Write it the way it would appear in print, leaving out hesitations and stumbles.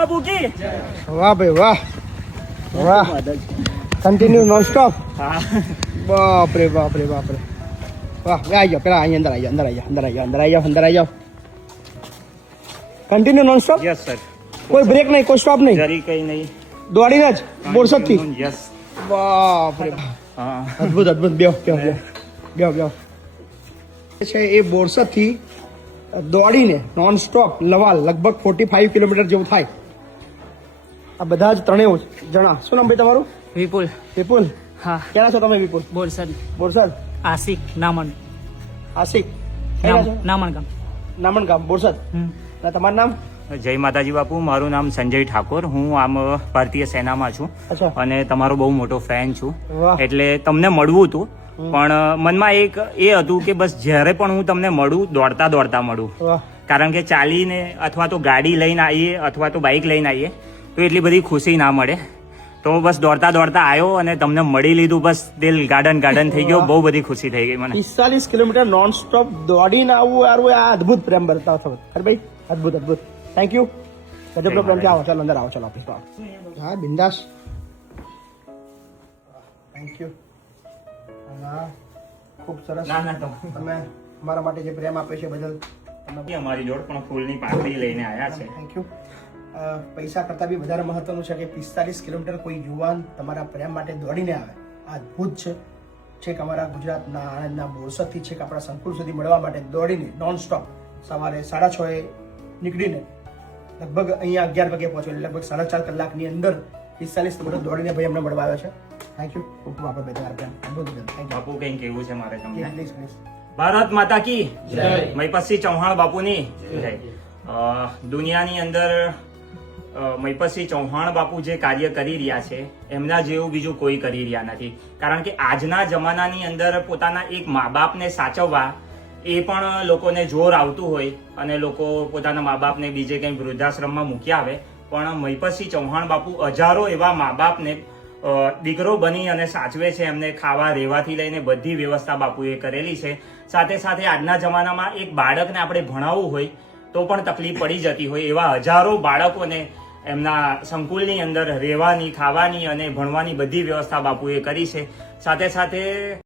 बापू की वाह भाई वाह वाह कंटिन्यू नॉन स्टॉप हाँ बाप रे बाप रे बाप रे वाह आ जाओ पेला અહીં અંદર આવી જાઓ અંદર આવી જાઓ અંદર આવી જાઓ અંદર આવી જાઓ અંદર આવી જાઓ continue non stop yes sir કોઈ બ્રેક નહીં કોઈ સ્ટોપ નહીં जरी कहीं नहीं દોડીને જ બોરસદ થી यस બાપ રે બાપ हाँ અદ્ભુત અદ્ભુત બેહો બેહો બેહો બેહો છે એ બોરસદ થી દોડીને નોન સ્ટોપ લવાલ લગભગ 45 કિલોમીટર જેવું થાય આ બધા જ ત્રણેય જણા શું નામ ભાઈ તમારું વિપુલ વિપુલ હા ક્યાંના છો તમે વિપુલ બોરસદ બોરસદ આશિક નામન આશિક ક્યાંના છો? નામન ગામ નામણ ગામ બોરસદ અને તમારું નામ જય માતાજી બાપુ મારું નામ સંજય ઠાકોર હું આમ ભારતીય સેનામાં છું અચ્છા અને તમારો બહુ મોટો ફેન છું વાહ એટલે તમને મળવું હતું પણ મનમાં એક એ હતું કે બસ જ્યારે પણ હું તમને મળું દોડતા દોડતા મળું વાહ કારણ કે ચાલીને અથવા તો ગાડી લઈને આવીએ અથવા તો બાઇક લઈને આવીએ તો એટલી બધી ખુશી ના મળે તો બસ દોડતા દોડતા આવ્યો અને તમને મળી લીધું બસ દિલ ગાર્ડન થઈ ગયો બહુ બધી ખુશી થઈ ગઈ મને 45 કિલોમીટર નોન સ્ટોપ દોડીને આવવું યાર આ અદ્ભુત પ્રેમ બતાવો છો અરે ભાઈ અદ્ભુત અદ્ભુત થેન્ક યુ ગજબનો પ્રેમ છે આવો ચાલો અંદર આવો ચાલો ઓફિસ હા બિંદાસ થેન્ક યુ ખૂબ સરસ ના ના તમે અમારા માટે જે પ્રેમ આપે છે બદલ તમે અમારી જોડ પણ ફૂલની પાકડી લઈને આવ્યા છે થેન્ક યુ પૈસા કરતાં બી વધારે મહત્વનું છે કે 45 કિલોમીટર કોઈ યુવાન તમારા પ્રેમ માટે દોડીને આવે આ અદ્ભુત છે છેક અમારા ગુજરાતના આણંદના બોરસદથી છેક આપણા સંકુલ સુધી મળવા માટે દોડીને નોન સ્ટોપ સવારે 6:30 નીકળીને લગભગ અહીંયા 11 વાગે પહોંચ્યો એટલે લગભગ 4.5 કલાકની અંદર 45 કિલોમીટર દોડીને ભાઈ અમને મળવા આવ્યો છે થેન્ક યુ ખૂબ ખૂબ આભાર ભાઈ તમારા પ્રેમ અદ્ભુત થેન્ક યુ બાપુ કઈ કેવું છે મારે તમને પ્લીઝ પ્લીઝ ભારત માતા કી જય મહિપતસિંહ ચૌહાણ બાપુની જય દુનિયાની અંદર મહિપતસિંહ ચૌહાણ બાપુ જે કાર્ય કરી રહ્યા છે એમના જેવું બીજું કોઈ કરી રહ્યા નથી કારણ કે આજના જમાનાની અંદર પોતાના એક મા બાપને સાચવવા એ પણ લોકોને જોર આવતું હોય અને લોકો પોતાના મા બાપને બીજે કંઈ વૃદ્ધાશ્રમમાં મૂકી આવે પણ મહિપતસિંહ ચૌહાણ બાપુ હજારો એવા મા બાપને દીકરો બની અને સાચવે છે એમને ખાવા રહેવાથી લઈને બધી વ્યવસ્થા બાપુએ કરેલી છે સાથે સાથે આજના જમાનામાં એક બાળકને આપણે ભણાવવું હોય તો પણ તકલીફ પડી જતી હોય એવા હજારો બાળકોને એમના સંકુલની અંદર રહેવાની ખાવાની અને ભણવાની બધી વ્યવસ્થા બાપુએ કરી છે સાથે સાથે